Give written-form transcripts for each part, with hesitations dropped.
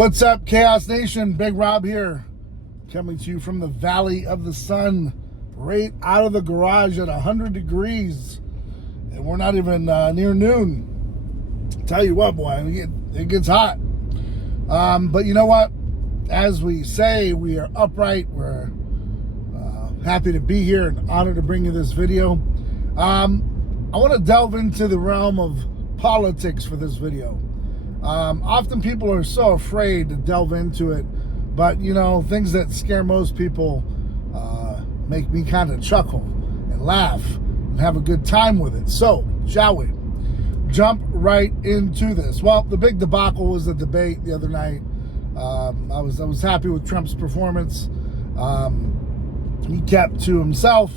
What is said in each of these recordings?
What's up, Chaos Nation? Big Rob here, coming to you from the Valley of the Sun, right out of the garage at 100 degrees, and we're not even near noon. Tell you what, boy, it gets hot. But you know what? As we say, we are upright. We're happy to be here and honored to bring you this video. I want to delve into the realm of politics for this video. Often people are so afraid to delve into it, but you know, things that scare most people make me kind of chuckle and laugh and have a good time with it. So, shall we jump right into this? Well, the big debacle was the debate the other night. I was happy with Trump's performance. He kept to himself.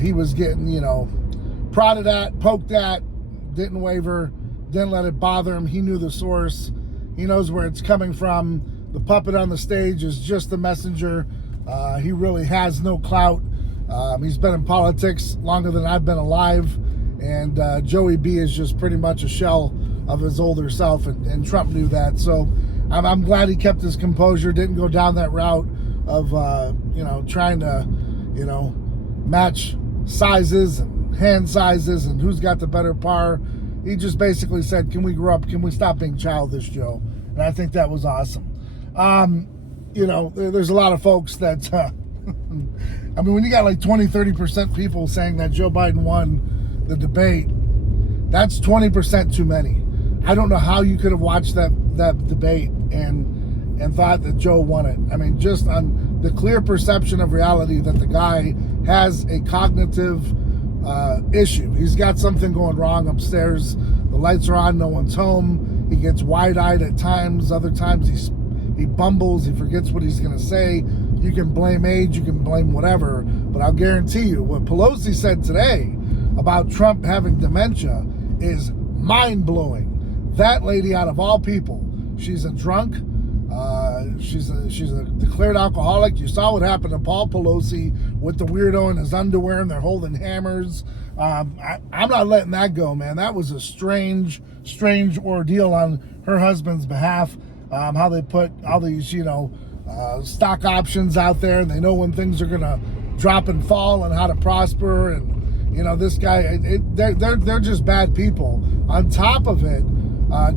He was getting, prodded at, poked at, didn't waver. Didn't let it bother him. He knew the source. He knows where it's coming from. The puppet on the stage is just the messenger. He really has no clout. He's been in politics longer than I've been alive. And Joey B is just pretty much a shell of his older self. And Trump knew that. So I'm glad he kept his composure, didn't go down that route of, trying to, match sizes and hand sizes and who's got the better par. He just basically said, can we grow up? Can we stop being childish, Joe? And I think that was awesome. There's a lot of folks that, when you got like 20-30% people saying that Joe Biden won the debate, that's 20% too many. I don't know how you could have watched that debate and thought that Joe won it. Just on the clear perception of reality that the guy has a cognitive issue. He's got something going wrong upstairs. The lights are on, no one's home. He gets wide-eyed at times. Other times he bumbles. He forgets what he's going to say. You can blame age. You can blame whatever. But I'll guarantee you, what Pelosi said today about Trump having dementia is mind-blowing. That lady, out of all people, she's a drunk. She's a declared alcoholic. You saw what happened to Paul Pelosi with the weirdo in his underwear and they're holding hammers. I'm not letting that go, man. That was a strange ordeal on her husband's behalf. How they put all these, stock options out there, and they know when things are gonna drop and fall and how to prosper. And this guy, they're just bad people. On top of it,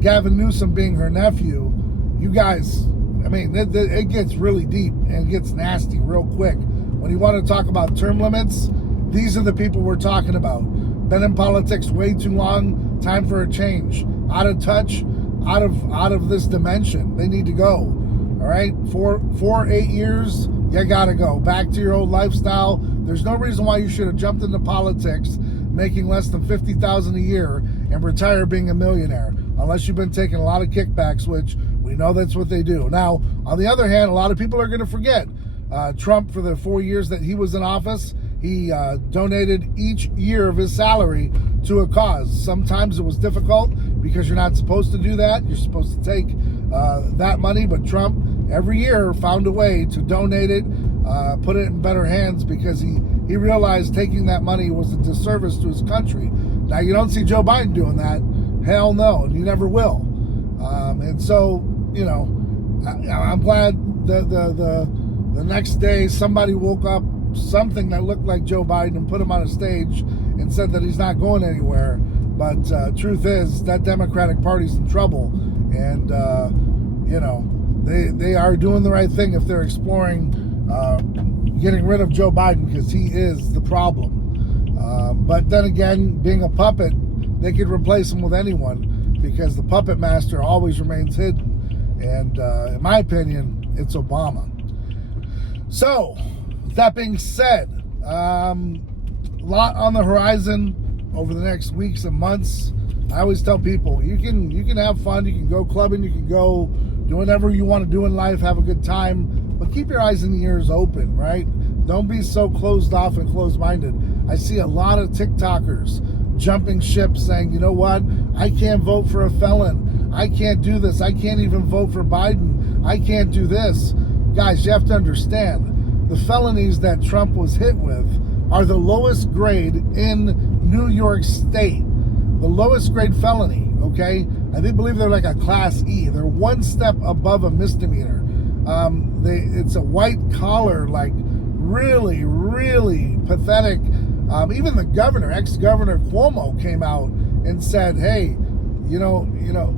Gavin Newsom being her nephew, you guys, it gets really deep and it gets nasty real quick. When you want to talk about term limits, these are the people we're talking about. Been in politics way too long. Time for a change. Out of touch, out of this dimension. They need to go. All right, 8 years, you gotta go back to your old lifestyle. There's no reason why you should have jumped into politics, making less than $50,000 a year, and retire being a millionaire, unless you've been taking a lot of kickbacks, which we know that's what they do. Now, on the other hand, a lot of people are going to forget Trump, for the 4 years that he was in office, he donated each year of his salary to a cause. Sometimes it was difficult because you're not supposed to do that. You're supposed to take that money, but Trump every year found a way to donate it, put it in better hands, because he realized taking that money was a disservice to his country. Now, you don't see Joe Biden doing that. Hell no, and you never will. And so, I'm glad the next day somebody woke up something that looked like Joe Biden and put him on a stage and said that he's not going anywhere. But truth is, that Democratic Party's in trouble. And, they are doing the right thing if they're exploring getting rid of Joe Biden, because he is the problem. But then again, being a puppet, they could replace him with anyone, because the puppet master always remains hidden. And in my opinion, it's Obama. So, with that being said, a lot on the horizon over the next weeks and months. I always tell people, you can have fun, you can go clubbing, you can go do whatever you want to do in life, have a good time, but keep your eyes and ears open, right? Don't be so closed off and closed-minded. I see a lot of TikTokers jumping ship saying, you know what, I can't vote for a felon. I can't do this. I can't even vote for Biden. I can't do this. Guys, you have to understand, the felonies that Trump was hit with are the lowest grade in New York State. The lowest grade felony, okay? believe they're like a class E. They're one step above a misdemeanor. It's a white collar, like really, really pathetic. Even the governor, ex-governor Cuomo, came out and said, "Hey,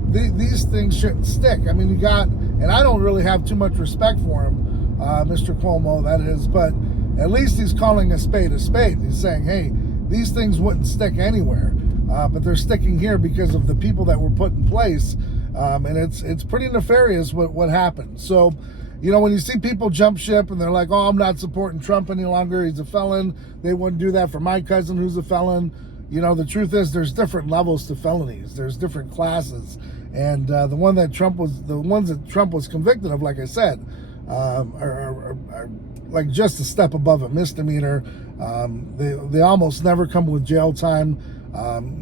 these things shouldn't stick." I mean, and I don't really have too much respect for him, Mr. Cuomo, that is, but at least he's calling a spade a spade. He's saying, "Hey, these things wouldn't stick anywhere, but they're sticking here because of the people that were put in place," and it's pretty nefarious what happened. So, when you see people jump ship and they're like, "Oh, I'm not supporting Trump any longer. He's a felon. They wouldn't do that for my cousin who's a felon." The truth is there's different levels to felonies. There's different classes. And the ones that Trump was convicted of, like I said, are like just a step above a misdemeanor. They almost never come with jail time.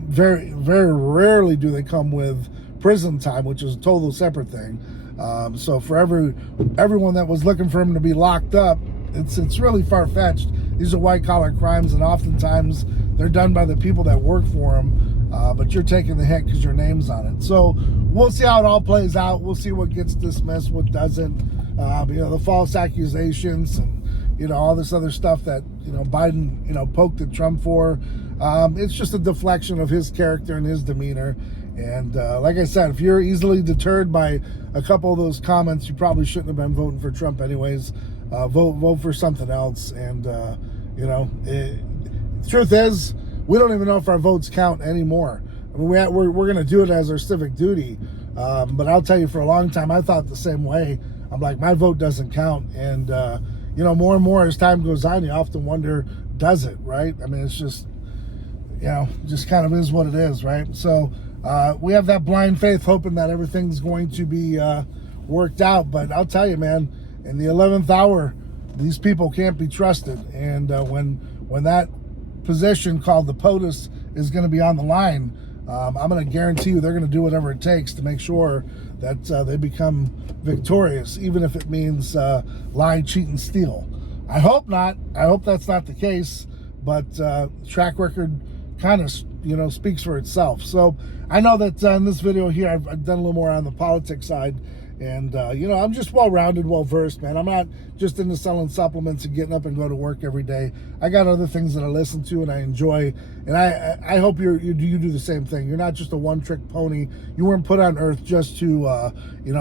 Very, very rarely do they come with prison time, which is a total separate thing. So for everyone that was looking for him to be locked up, it's really far-fetched. These are white-collar crimes, and oftentimes they're done by the people that work for them, but you're taking the hit because your name's on it. So we'll see how it all plays out. We'll see what gets dismissed, what doesn't. The false accusations and all this other stuff that Biden poked at Trump for. It's just a deflection of his character and his demeanor. And like I said, if you're easily deterred by a couple of those comments, you probably shouldn't have been voting for Trump anyways. Vote for something else. And the truth is, we don't even know if our votes count anymore. I mean, we're going to do it as our civic duty. But I'll tell you, for a long time, I thought the same way. I'm like, my vote doesn't count. And, more and more as time goes on, you often wonder, does it, right? I mean, it's just, just kind of is what it is, right? So we have that blind faith hoping that everything's going to be worked out. But I'll tell you, man, in the 11th hour, these people can't be trusted. And when that position called the POTUS is going to be on the line, I'm going to guarantee you they're going to do whatever it takes to make sure that they become victorious, even if it means lie, cheat, and steal. I hope not. I hope that's not the case, but track record kind of speaks for itself. So I know that in this video here, I've done a little more on the politics side. And, I'm just well-rounded, well-versed, man. I'm not just into selling supplements and getting up and go to work every day. I got other things that I listen to and I enjoy. And I hope you do the same thing. You're not just a one-trick pony. You weren't put on earth just to,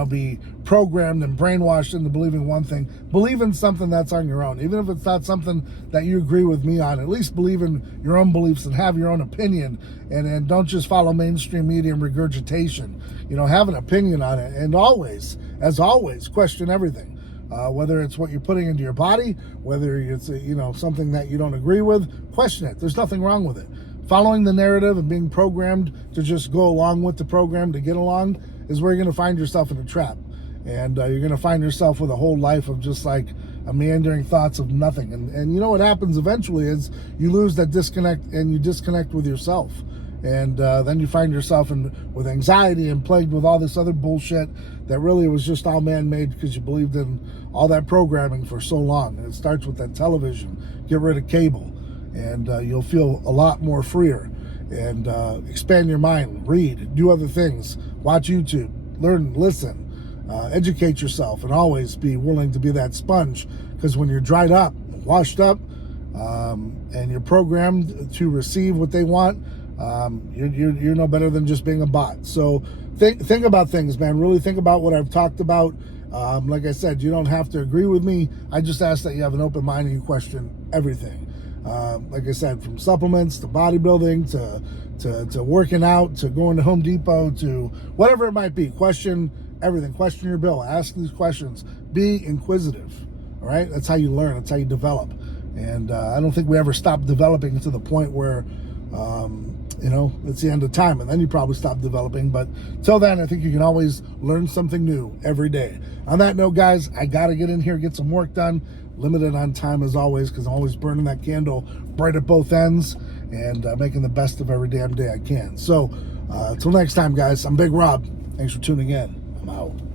be programmed and brainwashed into believing one thing. Believe in something that's on your own. Even if it's not something that you agree with me on, at least believe in your own beliefs and have your own opinion. And don't just follow mainstream media and regurgitation. Have an opinion on it. And always, as always, question everything. Whether it's what you're putting into your body, whether it's something that you don't agree with, question it. There's nothing wrong with it. Following the narrative and being programmed to just go along with the program to get along is where you're going to find yourself in a trap. And you're going to find yourself with a whole life of just like a meandering thoughts of nothing. And what happens eventually is you lose that disconnect and you disconnect with yourself. And then you find yourself with anxiety and plagued with all this other bullshit that really was just all man-made because you believed in all that programming for so long. And it starts with that television. Get rid of cable, and you'll feel a lot more freer. And expand your mind, read, do other things, watch YouTube, learn, listen, educate yourself, and always be willing to be that sponge. Because when you're dried up, washed up, and you're programmed to receive what they want, you're no better than just being a bot. So think about things, man. Really think about what I've talked about. Like I said, you don't have to agree with me. I just ask that you have an open mind and you question everything. Like I said, from supplements to bodybuilding to working out to going to Home Depot to whatever it might be. Question everything. Question your bill. Ask these questions. Be inquisitive. All right? That's how you learn. That's how you develop. And I don't think we ever stop developing to the point where it's the end of time, and then you probably stop developing. But till then, I think you can always learn something new every day. On that note, guys, I got to get in here, get some work done. Limited on time as always, because I'm always burning that candle bright at both ends and making the best of every damn day I can. So, till next time, guys, I'm Big Rob. Thanks for tuning in. I'm out.